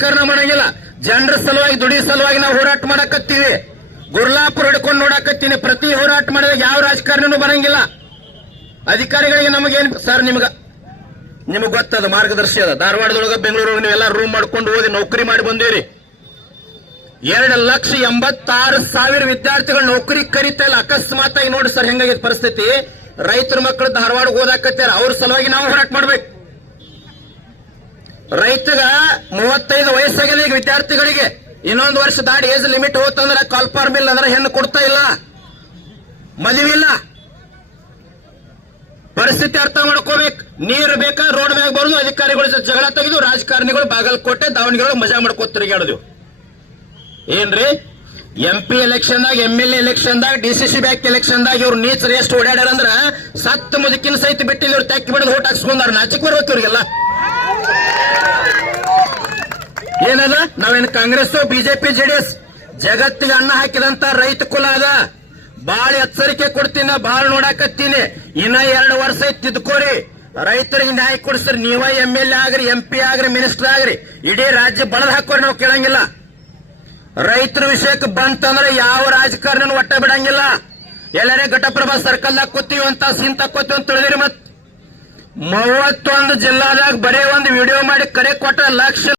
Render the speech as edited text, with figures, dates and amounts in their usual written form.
ರಾಜಕಾರಣ ಮಾಡಂಗಿಲ್ಲ. ಜನರ ಸಲುವಾಗಿ ದುಡಿ ಸಲುವಾಗಿ ನಾವು ಹೋರಾಟ ಮಾಡಕತ್ತೀವಿ. ಗುರ್ಲಾಪುರ ಹಿಡ್ಕೊಂಡು ನೋಡಕತ್ತೀನಿ. ಪ್ರತಿ ಹೋರಾಟ ಮಾಡಿದಾಗ ಯಾವ ರಾಜಕಾರಣನೂ ಬರಂಗಿಲ್ಲ. ಅಧಿಕಾರಿಗಳಿಗೆ ನಮಗೇನು ಸರ್, ನಿಮಗೆ ಗೊತ್ತದ ಮಾರ್ಗದರ್ಶಿ ಅದ. ಧಾರವಾಡದೊಳಗ ಬೆಂಗಳೂರೊಳಗೆ ನೀವೆಲ್ಲ ರೂಮ್ ಮಾಡ್ಕೊಂಡು ಓದಿ ನೌಕರಿ ಮಾಡಿ ಬಂದಿರಿ. 2,86,000 ವಿದ್ಯಾರ್ಥಿಗಳು ನೌಕರಿ ಕರೀತಾ ಇಲ್ಲ. ಅಕಸ್ಮಾತ್ ಆಗಿ ನೋಡಿ ಸರ್ ಹೆಂಗಾಗಿದೆ ಪರಿಸ್ಥಿತಿ. ರೈತರ ಮಕ್ಕಳು ಧಾರವಾಡಕ್ಕೆ ಓದಾಕತ್ತಾರ. ಅವ್ರ ಸಲುವಾಗಿ ನಾವು ಹೋರಾಟ ಮಾಡ್ಬೇಕು. ರೈತಗ 35 ವಯಸ್ಸಾಗಿದೆ ಈಗ ವಿದ್ಯಾರ್ಥಿಗಳಿಗೆ. ಇನ್ನೊಂದು ವರ್ಷ ದಾಡಿ ಏಜ್ ಲಿಮಿಟ್ ಹೋತಂದ್ರೆ ಕಾಲ್ಫಾರ್ಮ್ ಇಲ್ಲ ಅಂದ್ರೆ ಹೆಣ್ಣು ಕೊಡ್ತಾ ಇಲ್ಲ, ಮದುವೆ ಇಲ್ಲ. ಪರಿಸ್ಥಿತಿ ಅರ್ಥ ಮಾಡ್ಕೋಬೇಕು. ನೀರು ಬೇಕಾ, ರೋಡ್ ಮ್ಯಾಗ ಬರೋದು, ಅಧಿಕಾರಿಗಳ ಜಗಳ ತೆಗೆದು ರಾಜಕಾರಣಿಗಳು ಬಾಗಲಕೋಟೆ ದಾವಣಗೆರೆ ಮಜಾ ಮಾಡ್ಕೋತ ತಿರುಗಾಡೋದು. ಏನ್ರಿ MP ಎಲೆಕ್ಷನ್ದಾಗ, MLA ಎಲೆಕ್ಷನ್ದಾಗ, DCC ಬ್ಯಾಂಕ್ ಎಲೆಕ್ಷನ್ದಾಗ ಇವ್ರು ನೀಚರು ಎಷ್ಟು ಓಡಾಡ್ಯಾರಂದ್ರ ಸತ್ತ ಮುದುಕಿನ ಸಹಿತ ಬಿಟ್ಟಿಲ್ಲ. ಇವ್ರು ತೆಕ್ಕಿ ಬಿಡೋದು ಓಟ್ ಹಾಕ್ಸ್ಕೊಂಡಾರ. ನಾಚಿಕ್ ಬರ್ಬೇಕು ಇವ್ರಿಗೆಲ್ಲ. ಏನದ ನಾವೇನು ಕಾಂಗ್ರೆಸ್, BJP, JDS ಜಗತ್ತಿಗೆ ಅನ್ನ ಹಾಕಿದಂತ ರೈತ ಕುಲ ಅದ. ಬಾಳ ಎಚ್ಚರಿಕೆ ಕೊಡ್ತೀನಿ, ಬಾಳ ನೋಡಾಕತ್ತೀನಿ. ಇನ್ನ 2 ವರ್ಷ ತಿದ್ಕೋರಿ. ರೈತರಿಗೆ ನ್ಯಾಯ ಕೊಡಿಸ್ರಿ. ನೀವ MLA ಆಗ್ರಿ, MP ಆಗ್ರಿ, ಮಿನಿಸ್ಟರ್ ಆಗ್ರಿ, ಇಡೀ ರಾಜ್ಯ ಬಳದ್ ಹಾಕೋರಿ. ನಾವು ಕೇಳಂಗಿಲ್ಲ. ರೈತರ ವಿಷಯಕ್ಕೆ ಬಂತಂದ್ರೆ ಯಾವ ರಾಜಕಾರಣ ಒಟ್ಟ ಬಿಡಂಗಿಲ್ಲ. ಎಲ್ಲರೇ ಘಟಪ್ರಭಾ ಸರ್ಕಲ್ದಾಗ ಕೂತೀವಿ ಅಂತ ಸೀನ್ ತಕ್ಕೋತೀವಿ ಅಂತ ತಿಳಿದಿರಿ. ಮತ್ 31 ಜಿಲ್ಲಾದಾಗ ಬರೀ ಒಂದು ವಿಡಿಯೋ ಮಾಡಿ ಕರೆ ಕೊಟ್ಟ ಲಕ್ಷ